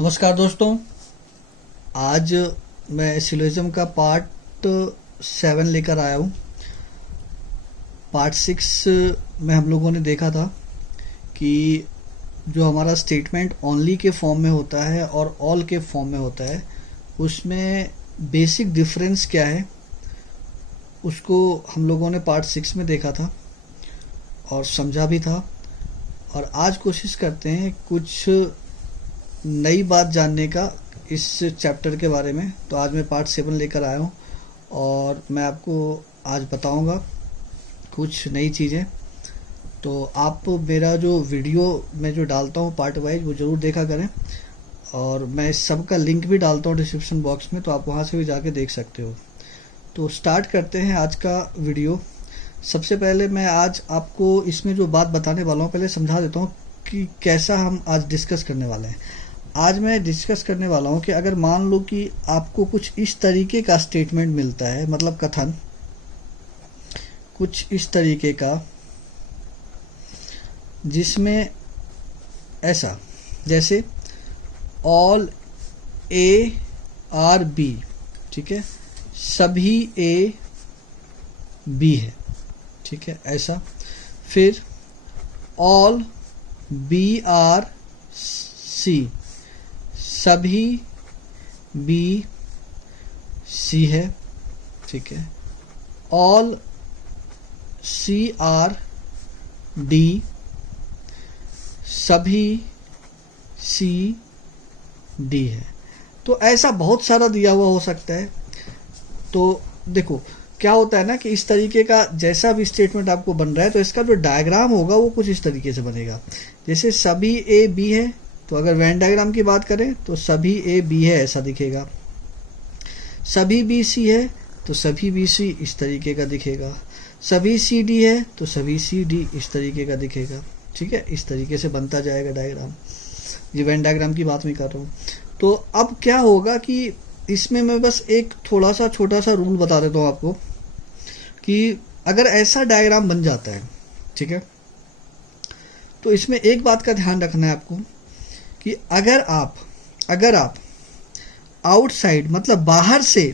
नमस्कार दोस्तों। आज मैं सिलोइज्म का पार्ट 7 लेकर आया हूँ। पार्ट 6 में हम लोगों ने देखा था कि जो हमारा स्टेटमेंट ओनली के फॉर्म में होता है और ऑल के फॉर्म में होता है, उसमें बेसिक डिफरेंस क्या है उसको हम लोगों ने पार्ट 6 में देखा था और समझा भी था। और आज कोशिश करते हैं कुछ नई बात जानने का इस चैप्टर के बारे में। तो आज मैं पार्ट 7 लेकर आया हूँ और मैं आपको आज बताऊँगा कुछ नई चीज़ें। तो आप मेरा जो वीडियो मैं जो डालता हूँ पार्ट वाइज वो ज़रूर देखा करें, और मैं इस सब का लिंक भी डालता हूँ डिस्क्रिप्शन बॉक्स में, तो आप वहाँ से भी जाके देख सकते हो। तो स्टार्ट करते हैं आज का वीडियो। सबसे पहले मैं आज आपको इसमें जो बात बताने वाला हूँ पहले समझा देता हूँ कि कैसा हम आज डिस्कस करने वाले हैं। आज मैं डिस्कस करने वाला हूँ कि अगर मान लो कि आपको कुछ इस तरीके का स्टेटमेंट मिलता है, मतलब कथन कुछ इस तरीके का, जिसमें ऐसा जैसे ऑल ए आर बी, ठीक है, सभी ए बी है, ठीक है, ऐसा। फिर ऑल बी आर सी, सभी बी सी है, ठीक है। ऑल सी आर डी, सभी सी डी है। तो ऐसा बहुत सारा दिया हुआ हो सकता है। तो देखो क्या होता है ना कि इस तरीके का जैसा भी स्टेटमेंट आपको बन रहा है, तो इसका जो डायग्राम होगा वो कुछ इस तरीके से बनेगा। जैसे सभी ए बी है, तो अगर वेन डायग्राम की बात करें तो सभी ए बी है ऐसा दिखेगा। सभी बी सी है तो सभी बी सी इस तरीके का दिखेगा। सभी सी डी है तो सभी सी डी इस तरीके का दिखेगा, ठीक है। इस तरीके से बनता जाएगा डायग्राम। ये वेन डायग्राम की बात मैं कर रहा हूँ। तो अब क्या होगा कि इसमें मैं बस एक थोड़ा सा छोटा सा रूल बता देता हूँ आपको कि अगर ऐसा डायग्राम बन जाता है, ठीक है, तो इसमें एक बात का ध्यान रखना है आपको कि अगर आप आउटसाइड मतलब बाहर से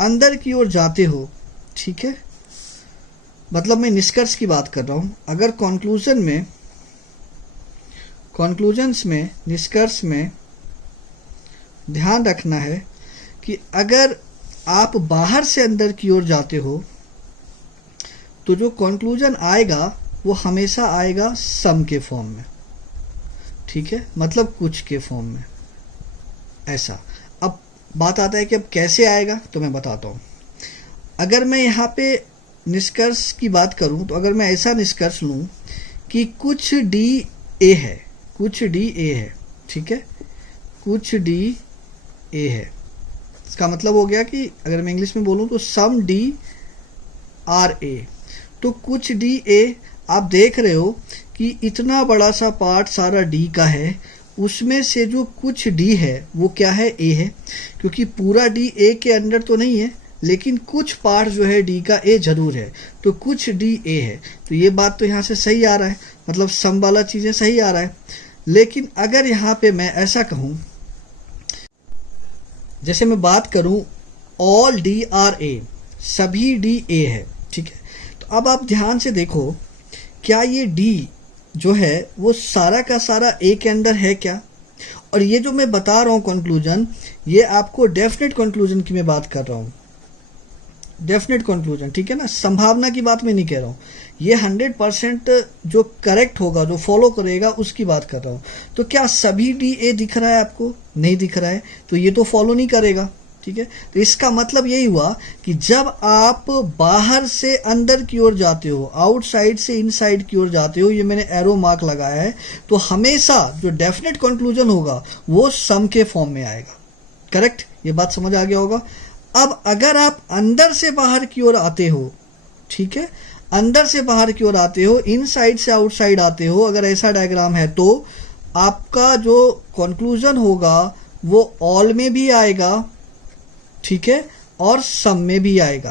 अंदर की ओर जाते हो, ठीक है, मतलब मैं निष्कर्ष की बात कर रहा हूं। अगर निष्कर्ष में ध्यान रखना है कि अगर आप बाहर से अंदर की ओर जाते हो तो जो कंक्लूजन आएगा वो हमेशा आएगा सम के फॉर्म में, ठीक है, मतलब कुछ के फॉर्म में, ऐसा। अब बात आता है कि अब कैसे आएगा, तो मैं बताता हूँ। अगर मैं यहाँ पे निष्कर्ष की बात करूँ तो अगर मैं ऐसा निष्कर्ष लूँ कि कुछ डी ए है, ठीक है, कुछ डी ए है, इसका मतलब हो गया कि अगर मैं इंग्लिश में बोलूँ तो सम डी आर ए। तो कुछ डी ए, आप देख रहे हो कि इतना बड़ा सा पार्ट सारा डी का है, उसमें से जो कुछ डी है वो क्या है, ए है, क्योंकि पूरा डी ए के अंदर तो नहीं है, लेकिन कुछ पार्ट जो है डी का ए जरूर है, तो कुछ डी ए है। तो ये बात तो यहाँ से सही आ रहा है, मतलब सम वाला चीज़ें सही आ रहा है। लेकिन अगर यहाँ पे मैं ऐसा कहूँ, जैसे मैं बात करूँ ऑल डी आर ए, सभी डी ए है, ठीक है, तो अब आप ध्यान से देखो क्या ये डी जो है वो सारा का सारा ए के अंदर है क्या। और ये जो मैं बता रहा हूँ कंक्लूजन, ये आपको डेफिनेट कंक्लूजन की मैं बात कर रहा हूँ, डेफिनेट कंक्लूजन, ठीक है ना, संभावना की बात मैं नहीं कह रहा हूँ। ये 100% जो करेक्ट होगा, जो फॉलो करेगा, उसकी बात कर रहा हूँ। तो क्या सभी डी ए दिख रहा है आपको? नहीं दिख रहा है, तो ये तो फॉलो नहीं करेगा, ठीक है। तो इसका मतलब यही हुआ कि जब आप बाहर से अंदर की ओर जाते हो, आउटसाइड से इनसाइड की ओर जाते हो, ये मैंने एरो मार्क लगाया है, तो हमेशा जो डेफिनेट कंक्लूजन होगा वो सम के फॉर्म में आएगा। करेक्ट, ये बात समझ आ गया होगा। अब अगर आप अंदर से बाहर की ओर आते हो, ठीक है, अंदर से बाहर की ओर आते हो, इनसाइड से आउटसाइड आते हो, अगर ऐसा डायग्राम है, तो आपका जो कंक्लूजन होगा वो ऑल में भी आएगा, ठीक है, और सम में भी आएगा।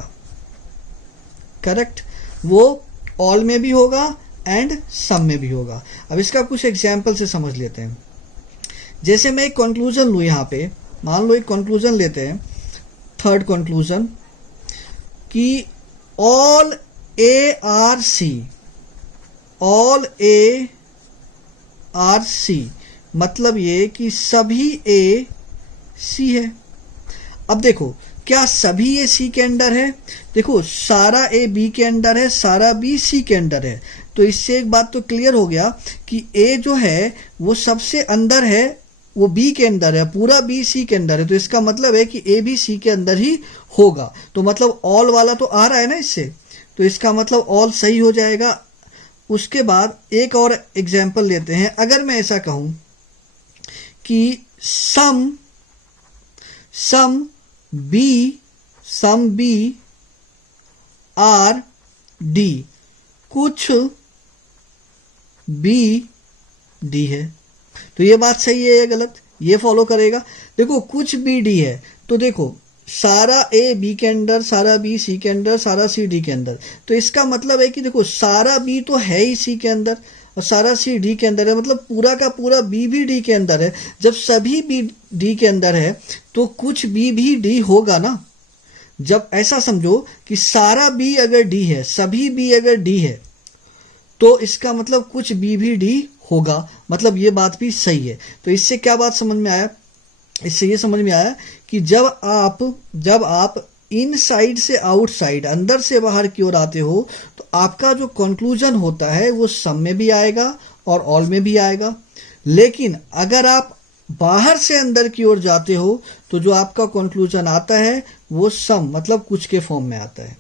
करेक्ट, वो ऑल में भी होगा एंड सम में भी होगा। अब इसका कुछ एग्जाम्पल से समझ लेते हैं। जैसे मैं एक कंक्लूजन लूँ यहाँ पे, मान लो एक कंक्लूजन लेते हैं, थर्ड कंक्लूजन कि all A R C, all A R C मतलब ये कि सभी ए सी है। अब देखो क्या सभी ए सी के अंदर है? देखो सारा ए बी के अंदर है, सारा बी सी के अंदर है। तो इससे एक बात तो क्लियर हो गया कि ए जो है वो सबसे अंदर है, वो बी के अंदर है, पूरा बी सी के अंदर है। तो इसका मतलब है कि ए भी सी के अंदर ही होगा। तो मतलब ऑल वाला तो आ रहा है ना इससे, तो इसका मतलब ऑल सही हो जाएगा। उसके बाद एक और एग्जाम्पल लेते हैं। अगर मैं ऐसा कहूं कि सम बी आर डी, कुछ बी डी है, तो ये बात सही है या गलत? ये फॉलो करेगा। देखो कुछ बी डी है, तो देखो सारा ए बी के अंदर, सारा बी सी के अंदर, सारा सी डी के अंदर। तो इसका मतलब है कि देखो सारा बी तो है ही सी के अंदर और सारा सी डी के अंदर है, मतलब पूरा का पूरा बी भी डी के अंदर है। जब सभी बी डी के अंदर है तो कुछ बी भी डी होगा ना। जब ऐसा समझो कि सारा बी अगर डी है, सभी बी अगर डी है, तो इसका मतलब कुछ बी भी डी होगा, मतलब ये बात भी सही है। तो इससे क्या बात समझ में आया? इससे ये समझ में आया कि जब आप इनसाइड से आउटसाइड, अंदर से बाहर की ओर आते हो, तो आपका जो कंक्लूजन होता है वो सम में भी आएगा और ऑल में भी आएगा। लेकिन अगर आप बाहर से अंदर की ओर जाते हो तो जो आपका कंक्लूजन आता है वो सम मतलब कुछ के फॉर्म में आता है।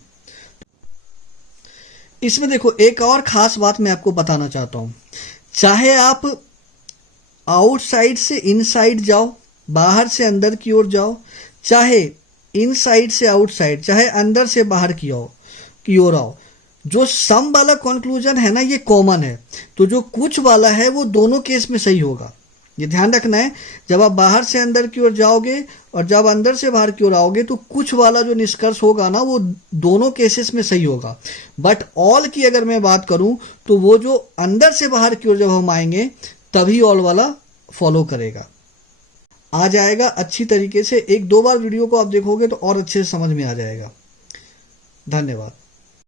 इसमें देखो एक और खास बात मैं आपको बताना चाहता हूं। चाहे आप आउटसाइड से इनसाइड जाओ, बाहर से अंदर की ओर जाओ, चाहे इनसाइड से आउटसाइड, चाहे अंदर से बाहर की ओर आओ, जो सम वाला कंक्लूजन है ना ये कॉमन है। तो जो कुछ वाला है वो दोनों केस में सही होगा। ये ध्यान रखना है, जब आप बाहर से अंदर की ओर जाओगे और जब अंदर से बाहर की ओर आओगे तो कुछ वाला जो निष्कर्ष होगा ना वो दोनों केसेस में सही होगा। बट ऑल की अगर मैं बात करूं तो वो जो अंदर से बाहर की ओर जब हम आएंगे तभी ऑल वाला फॉलो करेगा, आ जाएगा अच्छी तरीके से। एक दो बार वीडियो को आप देखोगे तो और अच्छे से समझ में आ जाएगा। धन्यवाद।